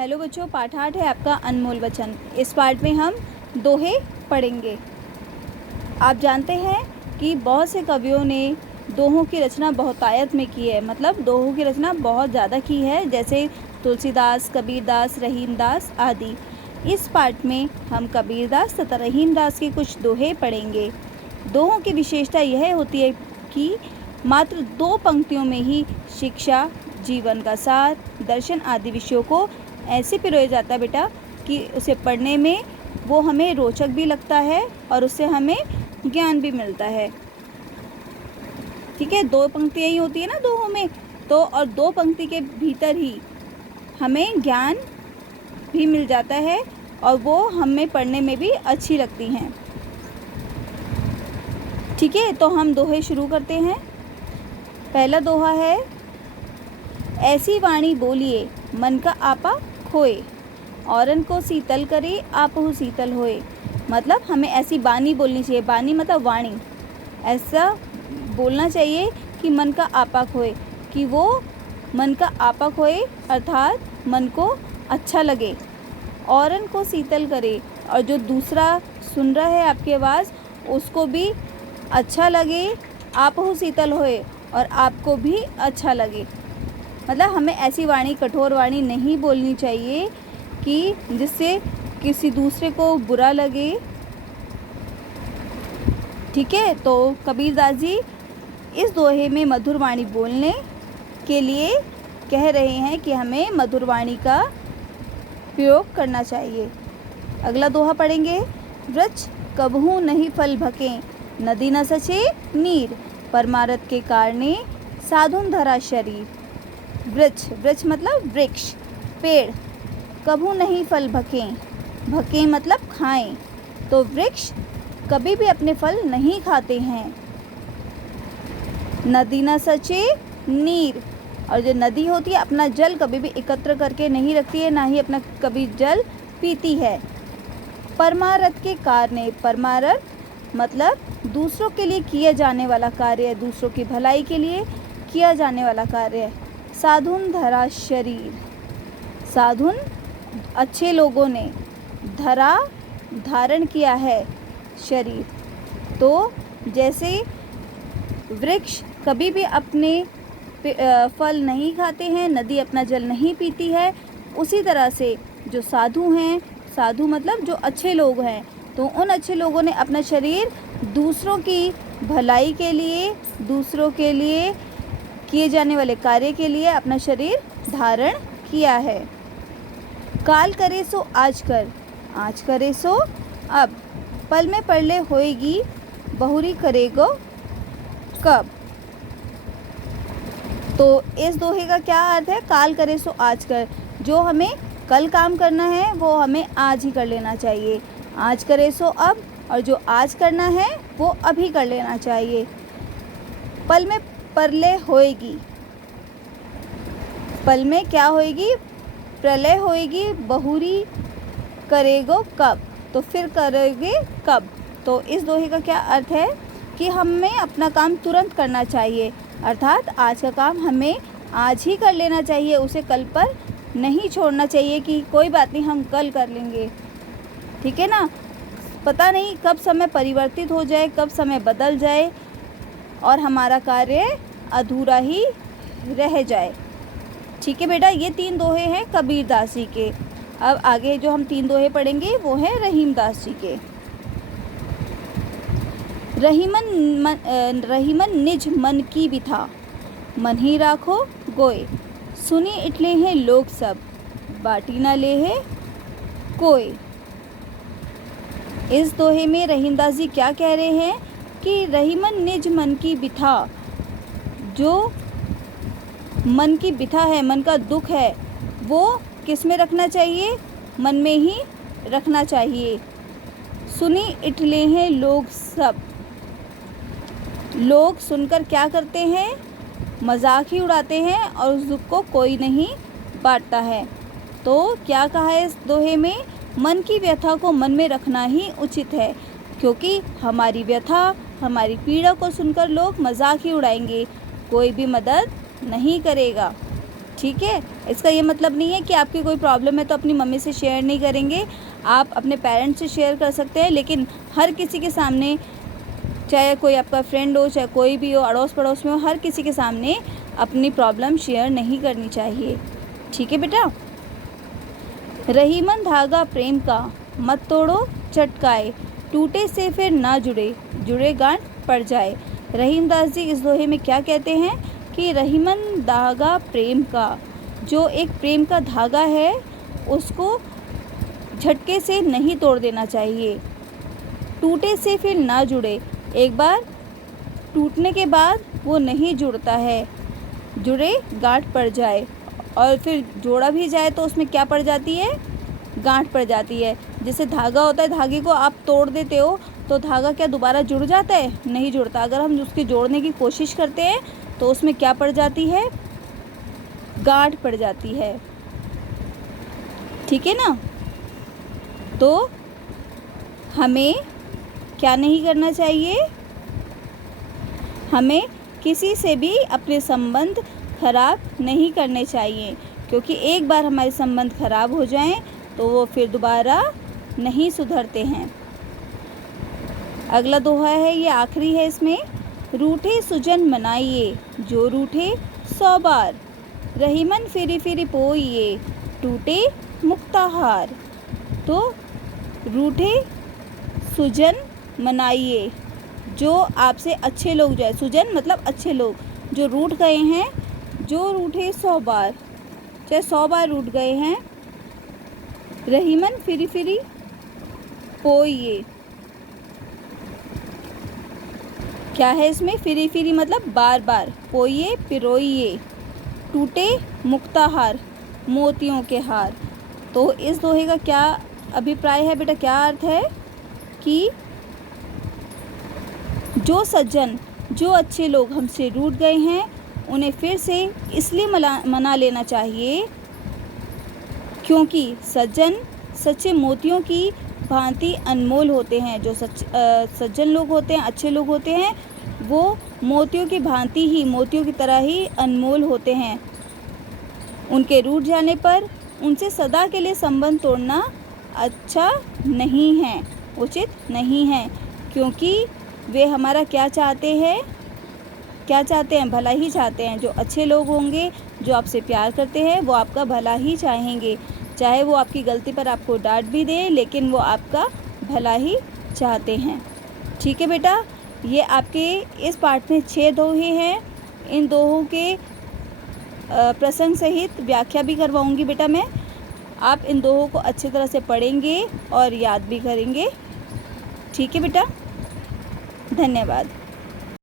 Hello बच्चों, पाठ 8 है आपका अनमोल वचन। इस पाठ में हम दोहे पढ़ेंगे। आप जानते हैं कि बहुत से कवियों ने दोहों की रचना बहुतायत में की है, मतलब दोहों की रचना बहुत ज़्यादा की है, जैसे तुलसीदास, कबीरदास, रहीमदास आदि। इस पाठ में हम कबीरदास तथा रहीमदास के कुछ दोहे पढ़ेंगे। दोहों की विशेषता यह होती है कि मात्र 2 पंक्तियों में ही शिक्षा, जीवन का सार, दर्शन आदि विषयों को ऐसे पिरोया जाता है बेटा कि उसे पढ़ने में वो हमें रोचक भी लगता है और उससे हमें ज्ञान भी मिलता है। ठीक है, 2 पंक्तियाँ ही होती है ना दोहों में, तो और 2 पंक्ति के भीतर ही हमें ज्ञान भी मिल जाता है और वो हमें पढ़ने में भी अच्छी लगती हैं। ठीक है, तो हम दोहे शुरू करते हैं। पहला दोहा है, ऐसी वाणी बोलिए मन का आपा खोए, औरन को शीतल करे आपहु शीतल होए। मतलब हमें ऐसी बानी बोलनी चाहिए, बानी मतलब वाणी, ऐसा बोलना चाहिए कि मन का आपा खोए, कि वो मन का आपा खोए अर्थात मन को अच्छा लगे, औरन को शीतल करे, और जो दूसरा सुन रहा है आपकी आवाज़ उसको भी अच्छा लगे, आपहु शीतल होए, और आपको भी अच्छा लगे। मतलब हमें ऐसी वाणी, कठोर वाणी नहीं बोलनी चाहिए कि जिससे किसी दूसरे को बुरा लगे। ठीक है, तो कबीरदास जी इस दोहे में मधुर वाणी बोलने के लिए कह रहे हैं कि हमें मधुर वाणी का प्रयोग करना चाहिए। अगला दोहा पढ़ेंगे, वृक्ष कबहू नहीं फल भके, नदी न सचे नीर, परमारथ के कारणे साधुन धरा शरीर। वृक्ष, वृक्ष मतलब वृक्ष, पेड़, कभू नहीं फल भके, भके मतलब खाएं, तो वृक्ष कभी भी अपने फल नहीं खाते हैं। नदी न सचे नीर, और जो नदी होती है अपना जल कभी भी एकत्र करके नहीं रखती है, ना ही अपना कभी जल पीती है। परमारथ के कारणे, परमारथ मतलब दूसरों के लिए किया जाने वाला कार्य, दूसरों की भलाई के लिए किया जाने वाला कार्य। साधुन धरा शरीर, साधुन अच्छे लोगों ने, धरा धारण किया है शरीर। तो जैसे वृक्ष कभी भी अपने फल नहीं खाते हैं, नदी अपना जल नहीं पीती है, उसी तरह से जो साधु हैं, साधु मतलब जो अच्छे लोग हैं, तो उन अच्छे लोगों ने अपना शरीर दूसरों की भलाई के लिए, दूसरों के लिए किए जाने वाले कार्य के लिए अपना शरीर धारण किया है। काल करे सो आज कर, आज करे सो अब, पल में पड़ले होएगी बहुरी करेगो कब। तो इस दोहे का क्या अर्थ है? काल करे सो आज कर, जो हमें कल काम करना है वो हमें आज ही कर लेना चाहिए। आज करे सो अब, और जो आज करना है वो अभी कर लेना चाहिए। पल में प्रलय होएगी, पल में क्या होएगी? प्रलय होएगी, बहुरी करेगो कब, तो फिर करोगे कब। तो इस दोहे का क्या अर्थ है कि हमें अपना काम तुरंत करना चाहिए, अर्थात आज का काम हमें आज ही कर लेना चाहिए, उसे कल पर नहीं छोड़ना चाहिए कि कोई बात नहीं हम कल कर लेंगे। ठीक है ना, पता नहीं कब समय परिवर्तित हो जाए, कब समय बदल जाए और हमारा कार्य अधूरा ही रह जाए। ठीक है बेटा, ये 3 दोहे हैं कबीरदास जी के। अब आगे जो हम 3 दोहे पढ़ेंगे वो हैं रहीमदास जी के। रहीमन निज मन की बिथा, मन ही राखो गोए, सुनी इटले हैं लोग सब, बाटी ना ले है कोई। इस दोहे में रहीमदास जी क्या कह रहे हैं कि रहीमन निज मन की बिथा, जो मन की बिथा है, मन का दुख है, वो किस में रखना चाहिए? मन में ही रखना चाहिए। सुनी इटले हैं लोग सब, लोग सुनकर क्या करते हैं? मजाक ही उड़ाते हैं और उस दुख को कोई नहीं बांटता है। तो क्या कहा है इस दोहे में? मन की व्यथा को मन में रखना ही उचित है, क्योंकि हमारी व्यथा, हमारी पीड़ा को सुनकर लोग मजाक ही उड़ाएंगे, कोई भी मदद नहीं करेगा। ठीक है। इसका ये मतलब नहीं है कि आपकी कोई प्रॉब्लम है तो अपनी मम्मी से शेयर नहीं करेंगे, आप अपने पेरेंट्स से शेयर कर सकते हैं, लेकिन हर किसी के सामने, चाहे कोई आपका फ्रेंड हो, चाहे कोई भी हो, अड़ोस पड़ोस में हो, हर किसी के सामने अपनी प्रॉब्लम शेयर नहीं करनी चाहिए। ठीक है बेटा। रहीमन धागा प्रेम का, मत तोड़ो चटकाए, टूटे से फिर ना जुड़े, जुड़े गांठ पड़ जाए। रहीमदास जी इस दोहे में क्या कहते हैं कि रहीमन धागा प्रेम का, जो एक प्रेम का धागा है उसको झटके से नहीं तोड़ देना चाहिए। टूटे से फिर ना जुड़े, एक बार टूटने के बाद वो नहीं जुड़ता है, जुड़े गांठ पड़ जाए, और फिर जोड़ा भी जाए तो उसमें क्या पड़ जाती है, गांठ पड़ जाती है। जैसे धागा होता है, धागे को आप तोड़ देते हो तो धागा क्या दोबारा जुड़ जाता है, नहीं जुड़ता। अगर हम उसके जोड़ने की कोशिश करते हैं तो उसमें क्या पड़ जाती है, गांठ पड़ जाती है। ठीक है ना। तो हमें क्या नहीं करना चाहिए, हमें किसी से भी अपने संबंध खराब नहीं करने चाहिए, क्योंकि एक बार हमारे संबंध खराब हो जाएं तो वो फिर दोबारा नहीं सुधरते हैं। अगला दोहा है, ये आखिरी है इसमें। रूठे सुजन मनाइए, जो रूठे 100 बार, रहीमन फिरी फिरी पोइए, टूटे मुक्ताहार। तो रूठे सुजन मनाइए, जो आपसे अच्छे लोग, जो है सुजन मतलब अच्छे लोग, जो रूठ गए हैं, जो रूठे 100 बार, चाहे 100 बार रूठ गए हैं, रहीमन फिरी फिरी पोइए। क्या है इसमें, फिरी फिरी मतलब बार बार, पोइए पिरोइए, टूटे मुक्ताहार, मोतियों के हार। तो इस दोहे का क्या अभिप्राय है बेटा, क्या अर्थ है कि जो सज्जन, जो अच्छे लोग हमसे रूठ गए हैं, उन्हें फिर से इसलिए मना लेना चाहिए क्योंकि सज्जन सच्चे मोतियों की भांति अनमोल होते हैं। जो सज्जन लोग होते हैं, अच्छे लोग होते हैं, वो मोतियों की भांति ही, मोतियों की तरह ही अनमोल होते हैं। उनके रूठ जाने पर उनसे सदा के लिए संबंध तोड़ना अच्छा नहीं है, उचित नहीं है, क्योंकि वे हमारा क्या चाहते हैं, क्या चाहते हैं, भला ही चाहते हैं। जो अच्छे लोग होंगे, जो आपसे प्यार करते हैं, वो आपका भला ही चाहेंगे, चाहे वो आपकी गलती पर आपको डांट भी दें, लेकिन वो आपका भला ही चाहते हैं। ठीक है बेटा। ये आपके इस पाठ में 6 दोहे हैं। इन दोहों के प्रसंग सहित व्याख्या भी करवाऊंगी बेटा मैं। आप इन दोहों को अच्छी तरह से पढ़ेंगे और याद भी करेंगे। ठीक है बेटा, धन्यवाद।